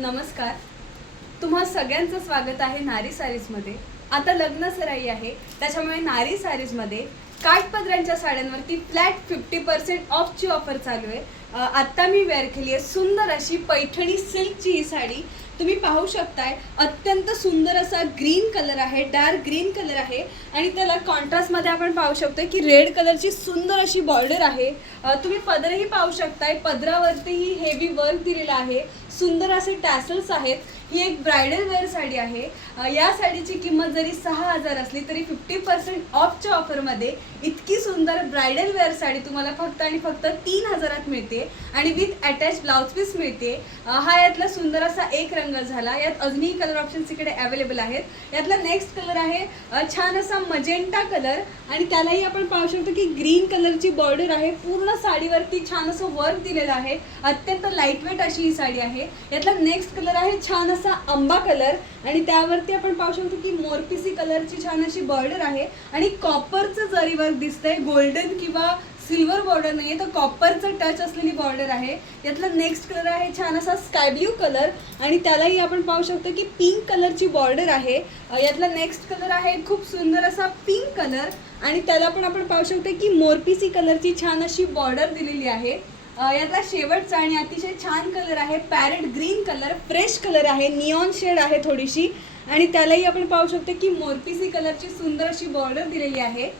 नमस्कार. तुम्हा सगळ्यांचं स्वागत आहे नारी सारीजमध्ये. आता लग्न सराई आहे. त्याच्यामुळे नारी सारीजमध्ये काठपदरांच्या साड्यांवरती फ्लॅट फिफ्टी पर्सेंट ऑफची ऑफर चालू आहे. आत्ता मी वेअर केली आहे. सुंदर अशी पैठणी सिल्कची ही साडी तुम्ही पाहू शकताय. अत्यंत सुंदर असा ग्रीन कलर आहे डार्क ग्रीन कलर आहे. आणि त्याला कॉन्ट्रास्टमध्ये आपण पाहू शकतोय की रेड कलरची सुंदर अशी बॉर्डर आहे. तुम्ही पदरही पाहू शकताय. पदरावरतीही हेवी वर्क दिलेलं आहे. सुंदर असे टॅसल्स आहेत. ही एक ब्रायडल वेअर साडी आहे. या साडीची किंमत जरी सहा हजार असली तरी फिफ्टी पर्सेंट ऑफच्या ऑफरमध्ये इतकी सुंदर ब्रायडल वेअर साडी तुम्हाला फक्त आणि फक्त तीन हजारात मिळते. आणि विथ अटॅच ब्लाउज पीस मिळते. हा यातला सुंदर असा एक रंग झाला. यात अजूनही कलर ऑप्शन्स इकडे अवेलेबल आहेत. यातला नेक्स्ट कलर आहे छान असा मजेंटा कलर आणि त्यालाही आपण पाहू शकतो की ग्रीन कलरची बॉर्डर आहे. पूर्ण साडीवरती छान असं वर्क दिलेलं आहे. अत्यंत लाईटवेट अशी ही साडी आहे. यातला नेक्स्ट कलर आहे छान असा आंबा कलर आणि त्यावरती आपण पाहू शकतो की मोरपिसी कलरची छान अशी बॉर्डर आहे. आणि कॉपरचं जरी वर्क दिसतंय गोल्डन किंवा सिल्वर बॉर्डर नाहीये तर कॉपरचं टच असलेली बॉर्डर आहे. यातला नेक्स्ट कलर आहे छान असा स्काय ब्ल्यू कलर आणि त्यालाही आपण पाहू शकतो की पिंक कलरची बॉर्डर आहे. यातला नेक्स्ट कलर आहे खूप सुंदर असा पिंक कलर आणि त्याला पण आपण पाहू शकतो की मोरपिसी कलरची छान अशी बॉर्डर दिलेली आहे. यातला शेवटचा आणि अतिशय छान कलर आहे. Parrot green colour fresh colour आहे. नियॉन शेड आहे थोडीशी. आणि त्यालाही आपण पाहू शकतो की मोरपिसी कलरची सुंदर अशी बॉर्डर दिलेली आहे.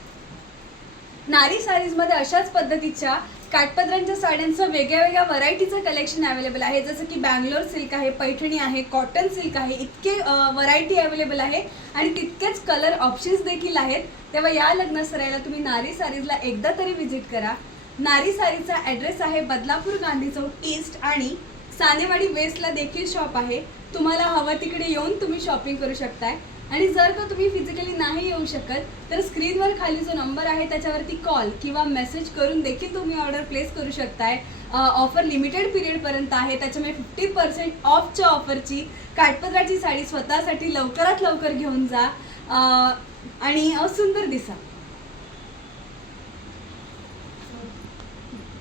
नारी साडीजमध्ये अशाच पद्धतीच्या काठपदरांच्या साड्यांचं वेगळ्या वेगळ्या व्हरायटीचं कलेक्शन अवेलेबल आहे. जसं की बँगलोर सिल्क आहे पैठणी आहे कॉटन सिल्क आहे इतके व्हरायटी अवेलेबल आहे. आणि तितकेच कलर ऑप्शन्स देखील आहेत. तेव्हा या लग्न सरायला तुम्ही नारी सारीजला एकदा तरी व्हिजिट करा. नारी सारीचा ॲड्रेस आहे बदलापूर गांधी चौक ईस्ट आणि सानेवाडी वेस्टला देखील शॉप आहे. तुम्हाला हवं तिकडे येऊन तुम्ही शॉपिंग करू शकताय. आणि जर का तुम्ही फिजिकली नाही येऊ शकत तर स्क्रीनवर खाली जो नंबर आहे त्याच्यावरती कॉल किंवा मेसेज करून देखील तुम्ही ऑर्डर प्लेस करू शकताय. ऑफर लिमिटेड पिरियडपर्यंत आहे. त्याच्यामुळे फिफ्टी पर्सेंट ऑफच्या ऑफरची काठपदराची साडी स्वतःसाठी लवकरात लवकर घेऊन जा. आणि सुंदर दिसा.